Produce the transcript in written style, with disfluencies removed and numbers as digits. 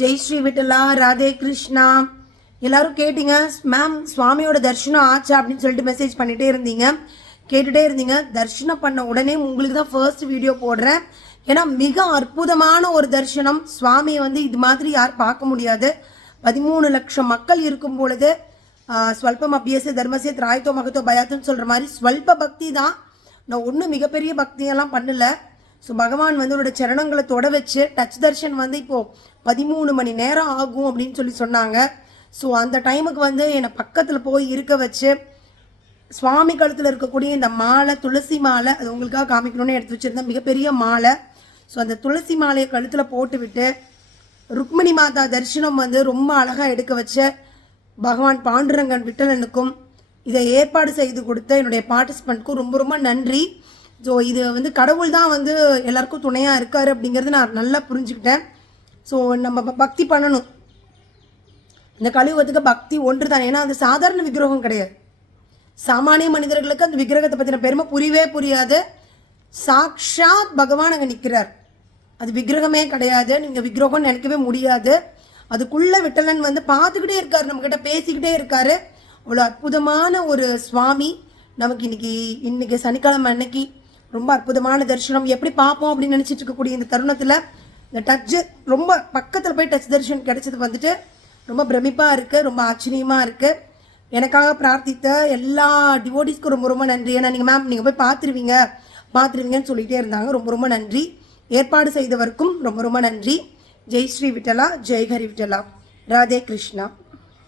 ஜெய் ஸ்ரீ விட்டலா, ராதே கிருஷ்ணா. எல்லாரும் கேட்டீங்க மேம் சுவாமியோட தரிசனம் ஆச்சா அப்படின்னு சொல்லிட்டு மெசேஜ் பண்ணிகிட்டே இருந்தீங்க, கேட்டுகிட்டே இருந்தீங்க. தரிசனம் பண்ண உடனே உங்களுக்கு தான் ஃபர்ஸ்ட் வீடியோ போடுறேன். ஏன்னா மிக அற்புதமான ஒரு தரிசனம். சுவாமியை இது மாதிரி யார் பார்க்க முடியாது. 13 லட்சம் மக்கள் இருக்கும் பொழுது ஸ்வல்பம் அபியச தர்மசே திராயத்தோ மகத்தோ பயாத்துன்னு சொல்கிற மாதிரி ஸ்வல்ப பக்தி தான். நான் ஒன்றும் மிகப்பெரிய பக்தியெல்லாம் பண்ணலை. ஸோ பகவான் அவரோட சரணங்களை தொட வச்சு டச் தர்ஷன் இப்போது 13 மணி நேரம் ஆகும் அப்படின்னு சொன்னாங்க. ஸோ அந்த டைமுக்கு என்னை பக்கத்தில் போய் இருக்க வச்சு சுவாமி கழுத்தில் இருக்கக்கூடிய இந்த மாலை, துளசி மாலை, அது உங்களுக்காக காமிக்கணும்னு எடுத்து வச்சுருந்தேன். மிகப்பெரிய மாலை. ஸோ அந்த துளசி மாலையை கழுத்தில் போட்டு விட்டு ருக்மிணி மாதா தரிசனம் ரொம்ப அழகாக எடுக்க வச்ச பகவான் பாண்டுரங்கன் விட்டலனுக்கும் இதை ஏற்பாடு செய்து கொடுத்த என்னுடைய பார்ட்டிசிபெண்ட்க்கும் ரொம்ப ரொம்ப நன்றி. ஸோ இது கடவுள் தான் எல்லாருக்கும் துணையாக இருக்கார் அப்படிங்கிறது நான் நல்லா புரிஞ்சுக்கிட்டேன். ஸோ நம்ம பக்தி பண்ணணும். இந்த கலியுகத்துக்கு பக்தி ஒன்று தான். ஏன்னா அது சாதாரண விக்கிரகம் கிடையாது. சாமானிய மனிதர்களுக்கு அந்த விக்கிரகத்தை பற்றின பெருமை புரியவே புரியாது. சாக்ஷாத் பகவான் அங்கே நிற்கிறார். அது விக்கிரகமே கிடையாது. நீங்கள் விக்கிரகம்னு நினைக்கவே முடியாது. அதுக்குள்ளே விட்டலன் பார்த்துக்கிட்டே இருக்கார், நம்மக்கிட்ட பேசிக்கிட்டே இருக்கார். அவ்வளோ அற்புதமான ஒரு சுவாமி நமக்கு இன்னைக்கு சனிக்கிழமை அன்னைக்கு ரொம்ப அற்புதமான தரிசனம். எப்படி பார்ப்போம் அப்படின்னு நினச்சிட்டு இருக்கக்கூடிய இந்த தருணத்தில் இந்த டச்சு ரொம்ப பக்கத்தில் போய் டச் தரிசனம் கிடைச்சது ரொம்ப பிரமிப்பாக இருக்குது, ரொம்ப ஆச்சரியமாக இருக்குது. எனக்காக பிரார்த்தித்த எல்லா டிவோட்டிஸ்க்கும் ரொம்ப ரொம்ப நன்றி. ஏன்னா நீங்கள் போய் பார்த்துருவீங்கன்னு சொல்லிகிட்டே இருந்தாங்க. ரொம்ப ரொம்ப நன்றி. ஏற்பாடு செய்தவருக்கும் ரொம்ப ரொம்ப நன்றி. ஜெய் ஸ்ரீ விட்டலா, ஜெய் ஹரி விட்டலா, ராதே கிருஷ்ணா.